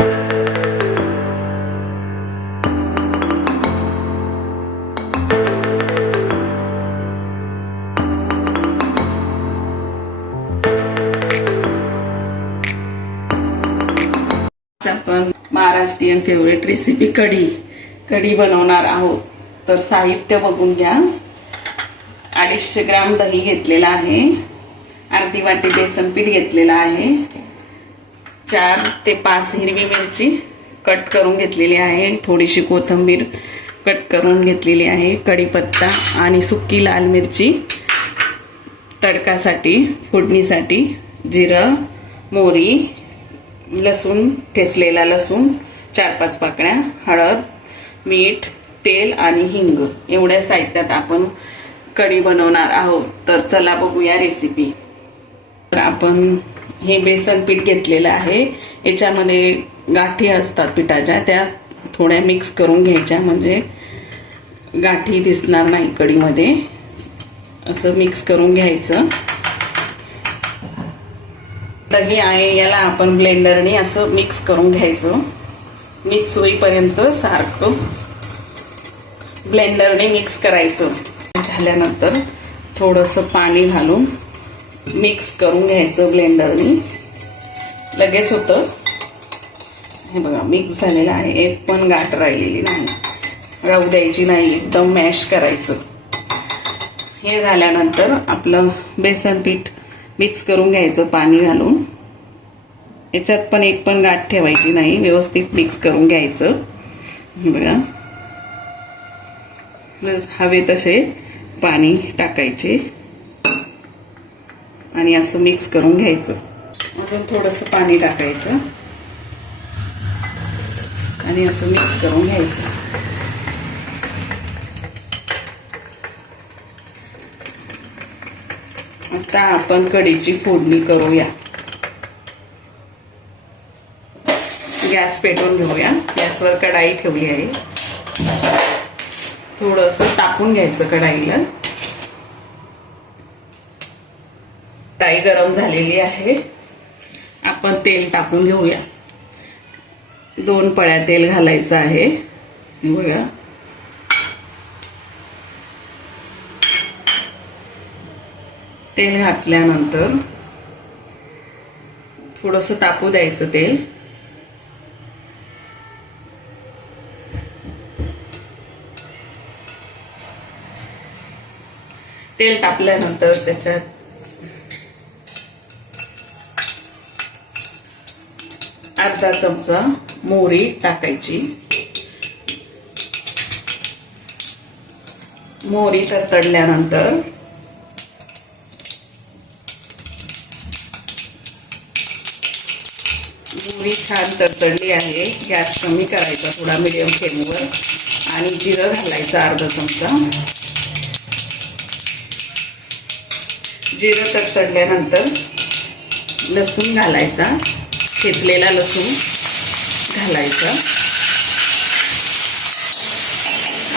आपण Maharashtrian favourite recipe कढी बनवणार आहोत। तर साहित्य बघून घ्या। 250 ग्राम दही घेतलेला आहे, अर्धी वाटी बेसन पीठ घेतलेला आहे, 4 ते 5 हिरवी मिरची कट करून घेतलेली आहे, थोडीशी कोथिंबीर कट करून घेतलेली आहे, कढीपत्ता आणि सुकी लाल मिरची तडकासाठी फोडणीसाठी, जिरं, मोहरी, लसूण ठेचलेला लसूण 4-5 पाकळ्या, हळद, मीठ, तेल आणि हिंग एवढ्या साहित्यात आपण कढी बनवणार आहोत। तर चला बघूया रेसिपी। तर आपण हे बेसन पीठ घेतलेलं आहे, याच्यामध्ये गाठी असतात पिठाच्या, त्या थोड्या मिक्स करून घ्यायच्या म्हणजे गाठी दिसणार नाही कढीमध्ये। असं मिक्स करून घ्यायचं। दही आहे याला आपण ब्लेंडरने असं मिक्स करून घ्यायचं, मिक्स होईपर्यंत सारखं ब्लेंडरने मिक्स करायचं। झाल्यानंतर थोडंसं पाणी घालून मिक्स करून घ्यायचं ब्लेंडरने, लगेच होतं। हे बघा मिक्स झालेलं आहे, एक पण गाठ राहिलेली नाही, राहू द्यायची नाही, एकदम मॅश करायचं। हे झाल्यानंतर आपलं बेसन पीठ मिक्स करून घ्यायचं पाणी घालून, याच्यात पण एक पण गाठ ठेवायची नाही, व्यवस्थित मिक्स करून घ्यायचं। बघा बस हवे तसे पाणी टाकायचे आणि असं मिक्स करून घ्यायचं। अजून थोडंसं पाणी टाकायचं आणि असं मिक्स करून घ्यायचं। आता आपण कढीची फोडणी करूया। गॅस पेटवून घेऊया, गॅसवर कढाई ठेवली आहे, थोडंसं तापून घ्यायचं कढाईला। कढाई गरम झालेली आहे, आपण तेल टाकून घेऊया। 2 पळ्या तेल घालायचं आहे, बघा। तेल घातल्यानंतर थोडंसं तापू द्यायचं तेल। तेल तापल्यानंतर त्याच्यात अर्धा चमचा मोहरी टाकायची। मोहरी तडतडल्यानंतर मोहरी छान तडतडली आहे, गॅस कमी करायचा थोडा मीडियम फ्लेमवर, आणि जिरं घालायचं अर्धा चमचा। जिरं तडतडल्यानंतर लसूण घालायचा, ठेचलेला लसूण घालायचा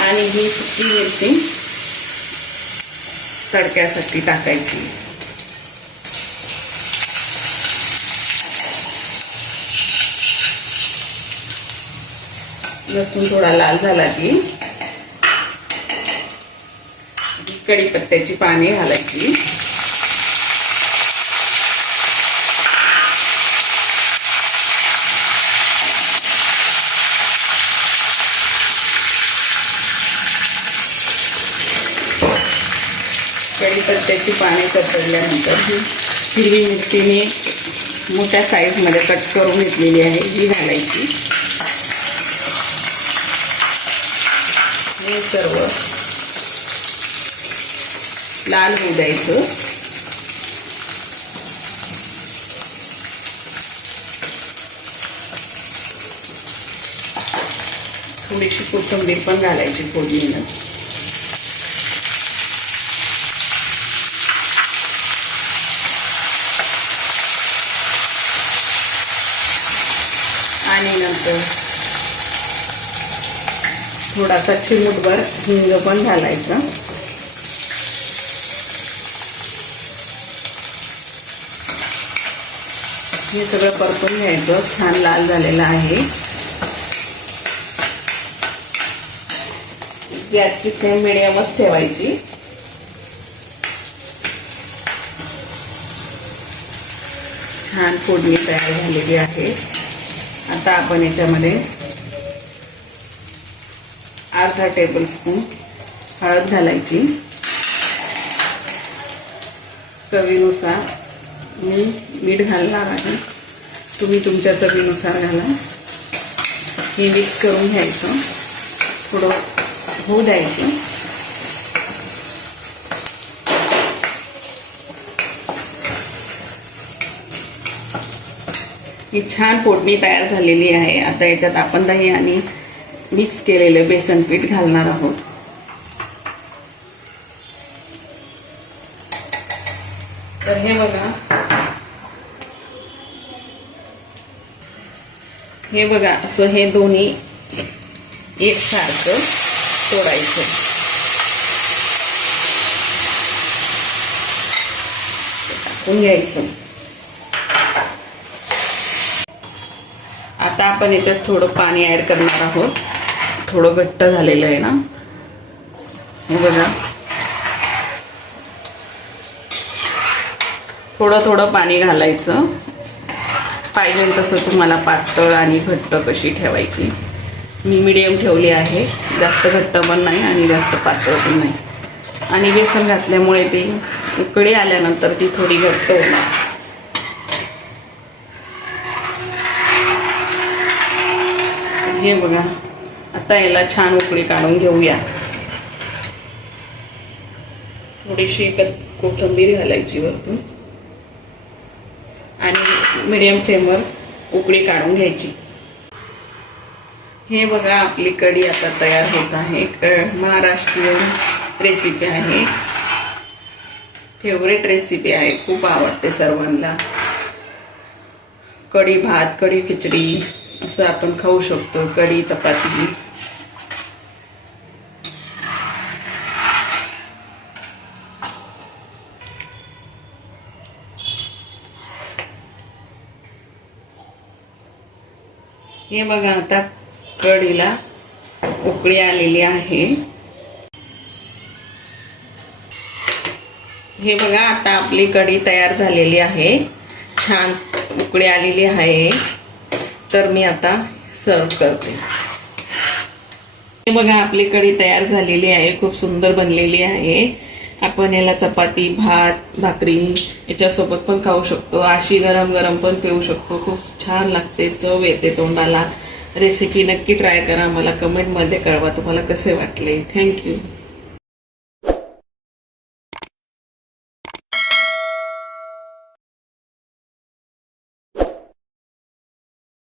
आणि ही सुकी मिरची तडक्यासाठी टाकायची। लसूण थोडा लाल झाला की कढीपत्त्याची पाने घालायची। कढीपत्त्याची पाने तडतडल्यानंतर ही हिरवी मिरचीने मोठ्या साईजमध्ये कट करून घेतलेली आहे, ही घालायची। हे सर्व लाल होऊ द्यायचं। थोडीशी कोथिंबीर पण घालायची फोडणीला। आणि नंतर थोडासा चिमूटभर हिंग पण घालायचा। हे सगळं परतून घ्यायचं. छान लाल झालेलं आहे. गॅसची फ्लेम मिडियमच ठेवायची. छान फोडणी तयार झालेली आहे. आता आपण याच्यामध्ये अर्धा टेबलस्पून हळद घालायची. चवीनुसार मी मीठ घालणार आहे. तुम्ही तुमच्या चवीनुसार घाला. हे मिक्स करून घ्यायचं. थोडं होऊ द्यायचं. ही छान फोडणी तयार झालेली आहे. आता याच्यात आपण दही आणि मिक्स केलेले बेसन पीठ घालणार आहोत. तर हे बघा असं हे दोन्ही एकसारखं तोडायचं. टाकून घ्यायचं. आता आपण याच्यात थोडं पाणी ऍड करणार आहोत. थोडं घट्ट झालेलं आहे ना, हे बघा. थोडं थोडं पाणी घालायचं. पाहिजे तसं तुम्हाला पातळ आणि घट्ट कशी ठेवायची. मी मिडियम ठेवली आहे. जास्त घट्ट पण नाही आणि जास्त पातळ पण नाही. आणि बेसन घातल्यामुळे ती उकळी आल्यानंतर ती थोडी घट्ट होणार. हे बघा. आता याला छान उकळी काढून घेऊया. थोडीशी कोथिंबीर घालायची वरतून आणि मिडियम फ्लेमवर उकळी काढून घ्यायची. हे बघा आपली कढी आता तयार होत आहे. महाराष्ट्रीयन रेसिपी आहे. फेवरेट रेसिपी आहे. खूप आवडते सर्वांना. कढी भात, कढी खिचडी असं आपण खाऊ शकतो. कढी चपाती. हे बघा आता कढीला उकळी आलेली आहे. हे बघा आता आपली कढी तयार झालेली आहे. छान उकळी आलेली आहे. तर मी आता सर्व करते. हे बघा आपली कढी तयार झालेली आहे. खूप सुंदर बनलेली आहे. आपण याला चपाती, भात, भाकरी याच्यासोबत पण खाऊ शकतो. अशी गरम गरम पण पिऊ शकतो. खूप छान लागते. चव येते तोंडाला. रेसिपी नक्की ट्राय करा. मला कमेंटमध्ये कळवा तुम्हाला कसे वाटले. थँक्यू.